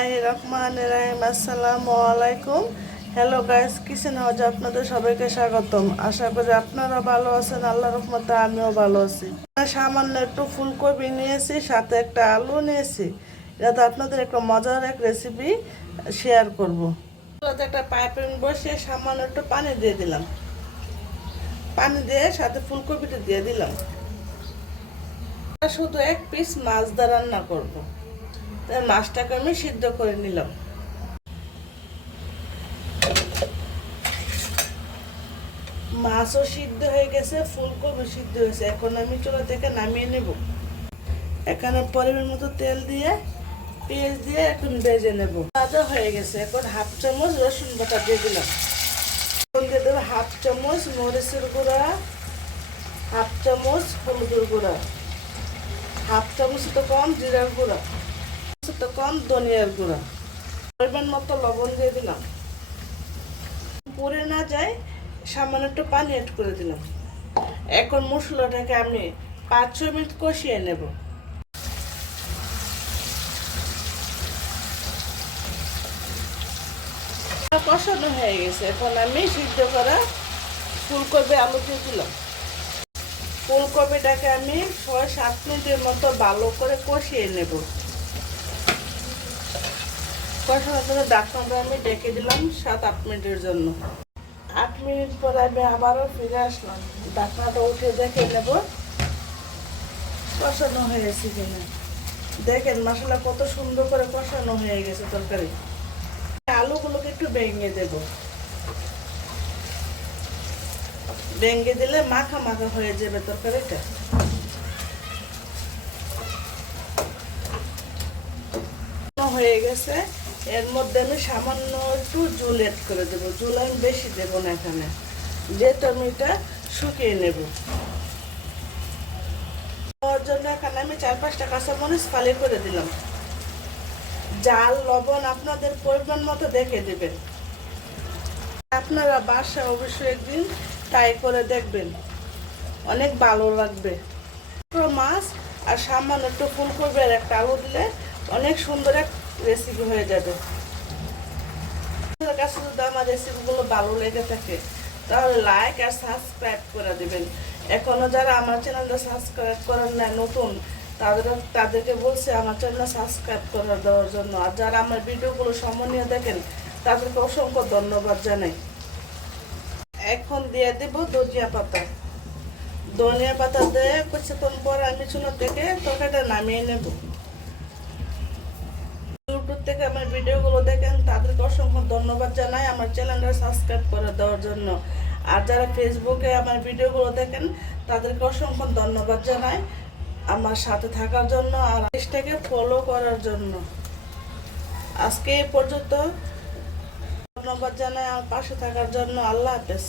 বিসমিল্লাহির রহমানির রহিম। আসসালামু আলাইকুম। হ্যালো গাইস, কিচেন হাউজে আপনাদের সবাইকে স্বাগতম। আশা করি আপনারা ভালো আছেন। আল্লাহর রহমতে আমিও ভালো আছি। সামান্য একটু ফুলকপি নিয়েছি, সাথে একটা আলু নিয়েছি। যাতে আপনাদের একটা মজার এক রেসিপি শেয়ার করব। একটা পাইপিং বসিয়ে সামান্য একটু পানি দিয়ে দিলাম। পানি দিয়ে সাথে ফুলকপিটা দিয়ে দিলাম। শুধু এক পিস মাছ দিয়ে রান্না করব। তাই মাছটাকে আমি সিদ্ধ করে নিলাম। মাছও সিদ্ধ হয়ে গেছে, ফুলকপি সিদ্ধ হয়েছে। এখন আমি চুলা থেকে নামিয়ে নেব। এখানে পরিমাণ মতো তেল দিয়ে পেঁয়াজ দিয়ে এখন ভেজে নেব। ভাজা হয়ে গেছে। এখন হাফ চামচ রসুন বাটা দিয়ে দিলাম। এখন দিয়ে দেবো হাফ চামচ মরিচের গুঁড়া, হাফ চামচ হলুদের গুঁড়া, হাফ চামচ তো কম জিরার গুঁড়া, তো কম ধনিয়ার গুঁড়া, পরিমাণ মতো লবণ দিয়ে দিলাম। পুড়ে না যায় সামান্য একটু পানি অ্যাড করে দিলাম। এখন মশলাটাকে আমি 5-6 মিনিট কষিয়ে নেব। কষানো হয়ে গেছে। এখন আমি সিদ্ধ করা ফুলকপি আলু দিয়ে দিলাম। ফুলকপিটাকে আমি 6-7 মিনিটের মতো ভালো করে কষিয়ে নেব। কষানোর জন্য ঢাকনাটা আমি ডেকে দিলাম 7-8 মিনিটের জন্য। 8 মিনিট পর আমি আবারও ফিরে আসলাম। ঢাকনাটা উঠে দেখে নেব কষানো হয়েছে কিনা। দেখেন মশলা কত সুন্দর করে কষানো হয়ে গেছে তরকারি। আলুগুলোকে একটু ভেঙে দেব। ভেঙে দিলে মাখা মাখা হয়ে যাবে তরকারিটা। হয়ে গেছে। এর মধ্যে আমি সামান্য একটু জল অ্যাড করে দেবো। জল আমি বেশি দেবো না এখানে, যেহেতু আমি এটা শুকিয়ে নেব। ওর জন্য এখানে আমি 4-5টা কাঁচামরিচ ফালি করে দিলাম। জাল লবণ আপনাদের পরিমাণ মতো দেখে দেবেন। আপনারা বাসায় অবশ্যই একদিন ট্রাই করে দেখবেন, অনেক ভালো লাগবে। মাছ আর সামান্য একটু ফুলকপি আর একটা আলু দিলে অনেক সুন্দর এক রেসিপি হয়ে যাবে। আপনার কাছে যদি আমার রেসিপিগুলো ভালো লেগে থাকে তাহলে লাইক আর সাবস্ক্রাইব করে দেবেন। এখনও যারা আমার চ্যানেলটা সাবস্ক্রাইব করেন না, নতুন, তাদেরকে বলছি আমার চ্যানেল সাবস্ক্রাইব করে দেওয়ার জন্য। আর যারা আমার ভিডিওগুলো সমন্বয় দেখেন তাদেরকে অসংখ্য ধন্যবাদ জানাই। এখন দিয়ে দেব ধনিয়া পাতা। ধনিয়া পাতা দিয়ে কিছুক্ষণ পর আমি চুলা থেকে তরকারিটা নামিয়ে নেব। ইউটিউব থেকে আমার ভিডিওগুলো দেখেন তাদেরকে অসংখ্য ধন্যবাদ জানাই আমার চ্যানেলটা সাবস্ক্রাইব করে দেওয়ার জন্য। আর যারা ফেসবুকে আমার ভিডিওগুলো দেখেন তাদেরকে অসংখ্য ধন্যবাদ জানাই আমার সাথে থাকার জন্য আর পেজটাকে ফলো করার জন্য। আজকে এই পর্যন্ত। ধন্যবাদ জানাই আমার পাশে থাকার জন্য। আল্লাহ হাফেজ।